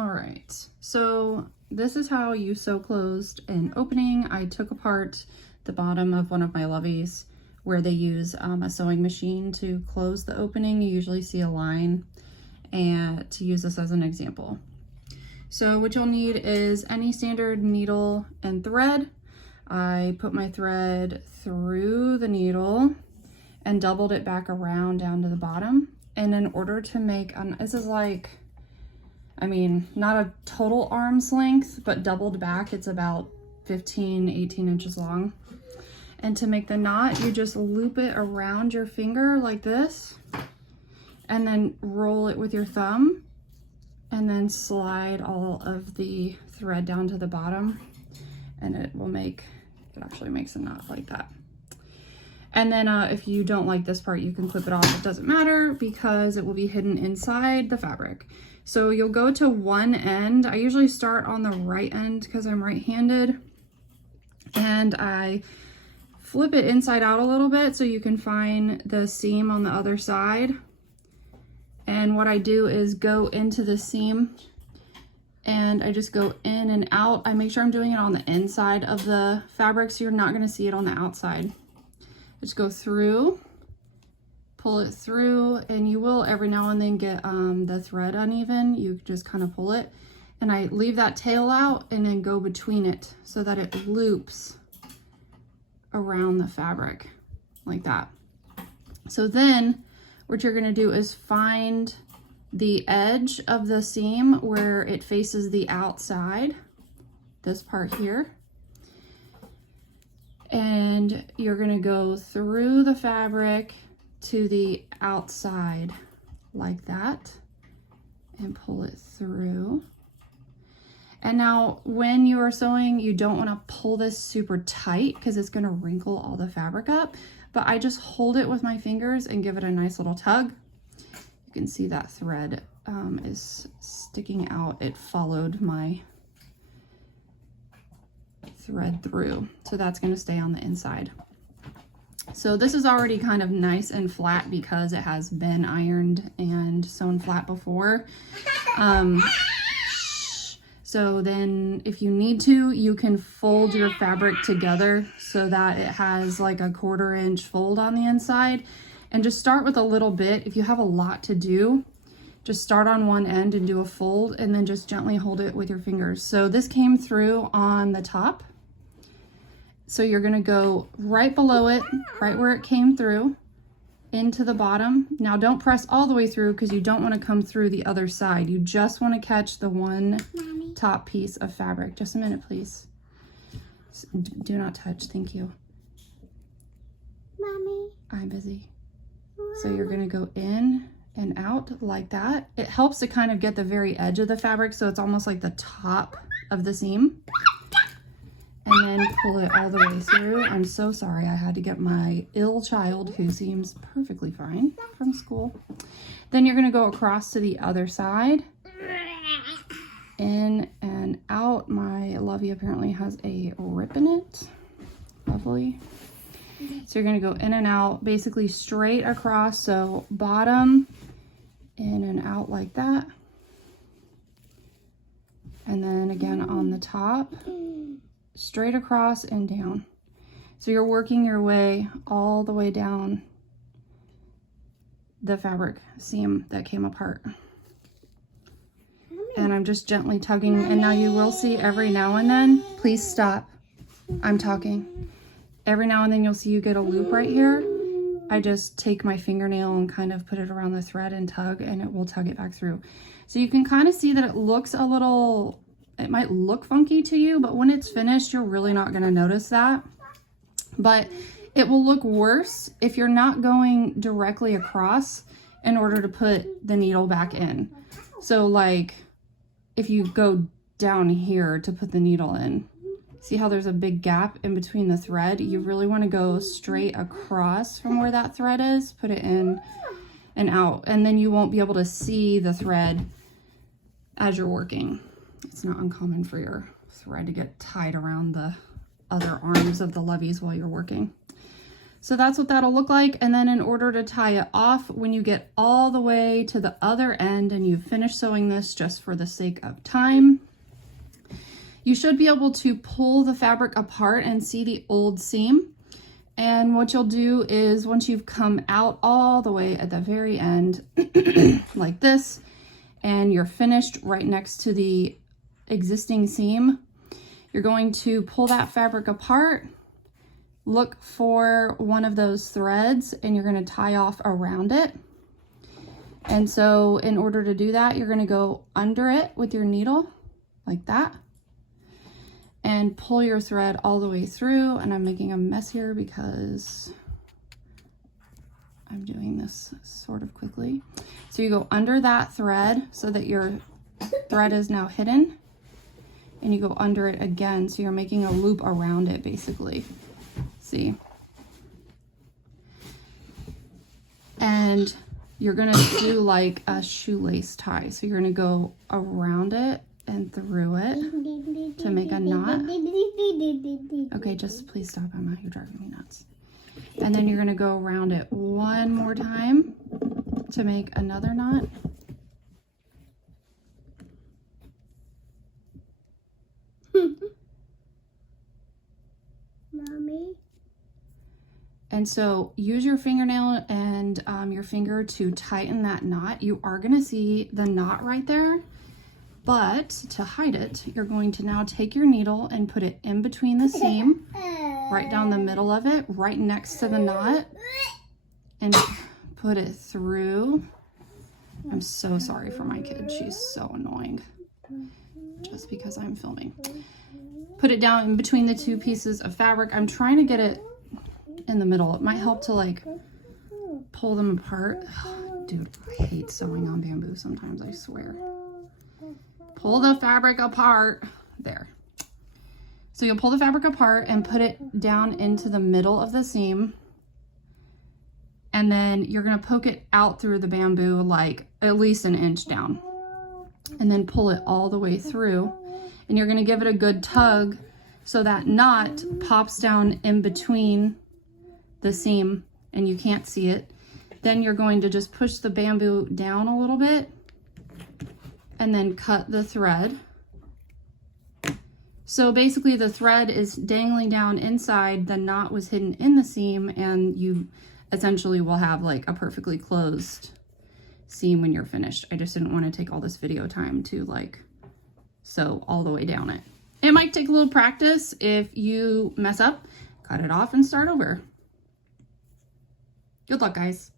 All right, so this is how you sew closed an opening. I took apart the bottom of one of my loveys where they use a sewing machine to close the opening. You usually see a line, and to use this as an example. So what you'll need is any standard needle and thread. I put my thread through the needle and doubled it back around down to the bottom. And in order to make, this is like, I mean, not a total arm's length, but doubled back, it's about 15, 18 inches long. And to make the knot, you just loop it around your finger like this, and then roll it with your thumb, and then slide all of the thread down to the bottom, and it actually makes a knot like that. And then if you don't like this part, you can clip it off. It doesn't matter because it will be hidden inside the fabric. So you'll go to one end. I usually start on the right end because I'm right-handed, and I flip it inside out a little bit so you can find the seam on the other side. And what I do is go into the seam and I just go in and out. I make sure I'm doing it on the inside of the fabric so you're not going to see it on the outside. Just go through, pull it through, and you will every now and then get the thread uneven. You just kind of pull it, and I leave that tail out and then go between it so that it loops around the fabric like that. So then what you're going to do is find the edge of the seam where it faces the outside, this part here, and you're going to go through the fabric to the outside like that and pull it through. And now when you are sewing, you don't want to pull this super tight because it's going to wrinkle all the fabric up, but I just hold it with my fingers and give it a nice little tug. You can see that thread is sticking out. It followed my thread through, so that's going to stay on the inside. So this is already kind of nice and flat because it has been ironed and sewn flat before. So then if you need to, you can fold your fabric together so that it has like a 1/4 inch fold on the inside, and just start with a little bit. If you have a lot to do, just start on one end and do a fold and then just gently hold it with your fingers. So this came through on the top. So you're gonna go right below it, right where it came through, into the bottom. Now don't press all the way through because you don't want to come through the other side. You just want to catch the one top piece of fabric. Just a minute, please. Do not touch. Thank you. Mommy. I'm busy. So you're going to go in and out like that. It helps to kind of get the very edge of the fabric so it's almost like the top of the seam. And then pull it all the way through. I'm so sorry, I had to get my ill child, who seems perfectly fine, from school. Then you're gonna go across to the other side. In and out. My lovey apparently has a rip in it. Lovely. So you're gonna go in and out, basically straight across. So bottom, in and out like that. And then again on the top. Straight across and down. So you're working your way all the way down the fabric seam that came apart. And I'm just gently tugging, and now you will see every now and then, please stop, I'm talking. Every now and then you'll see you get a loop right here. I just take my fingernail and kind of put it around the thread and tug, and it will tug it back through. So you can kind of see that it looks a little, it might look funky to you, but when it's finished, you're really not going to notice that. But it will look worse if you're not going directly across in order to put the needle back in. So like if you go down here to put the needle in, see how there's a big gap in between the thread? You really want to go straight across from where that thread is, put it in and out, and then you won't be able to see the thread as you're working. It's not uncommon for your thread to get tied around the other arms of the levies while you're working. So that's what that'll look like. And then in order to tie it off, when you get all the way to the other end and you've finished sewing this just for the sake of time, you should be able to pull the fabric apart and see the old seam. And what you'll do is once you've come out all the way at the very end, like this, and you're finished right next to the existing seam, you're going to pull that fabric apart, look for one of those threads, and you're going to tie off around it. And so in order to do that, you're going to go under it with your needle like that and pull your thread all the way through. And I'm making a mess here because I'm doing this sort of quickly. So you go under that thread so that your thread is now hidden, and you go under it again. So you're making a loop around it basically. See? And you're gonna do like a shoelace tie. So you're gonna go around it and through it to make a knot. Okay, just please stop, Emma, you're driving me nuts. And then you're gonna go around it one more time to make another knot. Mommy? And so use your fingernail and your finger to tighten that knot. You are gonna see the knot right there, but to hide it, you're going to now take your needle and put it in between the seam, right down the middle of it, right next to the knot, and put it through. I'm so sorry for my kid. She's so annoying just because I'm filming. Put it down in between the two pieces of fabric. I'm trying to get it in the middle. It might help to like pull them apart. Dude, I hate sewing on bamboo sometimes, I swear. Pull the fabric apart. There. So you'll pull the fabric apart and put it down into the middle of the seam. And then you're going to poke it out through the bamboo like at least an inch down. And then pull it all the way through. And you're going to give it a good tug so that knot pops down in between the seam and you can't see it. Then you're going to just push the bamboo down a little bit and then cut the thread. So basically the thread is dangling down inside, the knot was hidden in the seam, and you essentially will have like a perfectly closed seam when you're finished. I just didn't want to take all this video time to like sew all the way down it. It might take a little practice. If you mess up, cut it off and start over. Good luck, guys.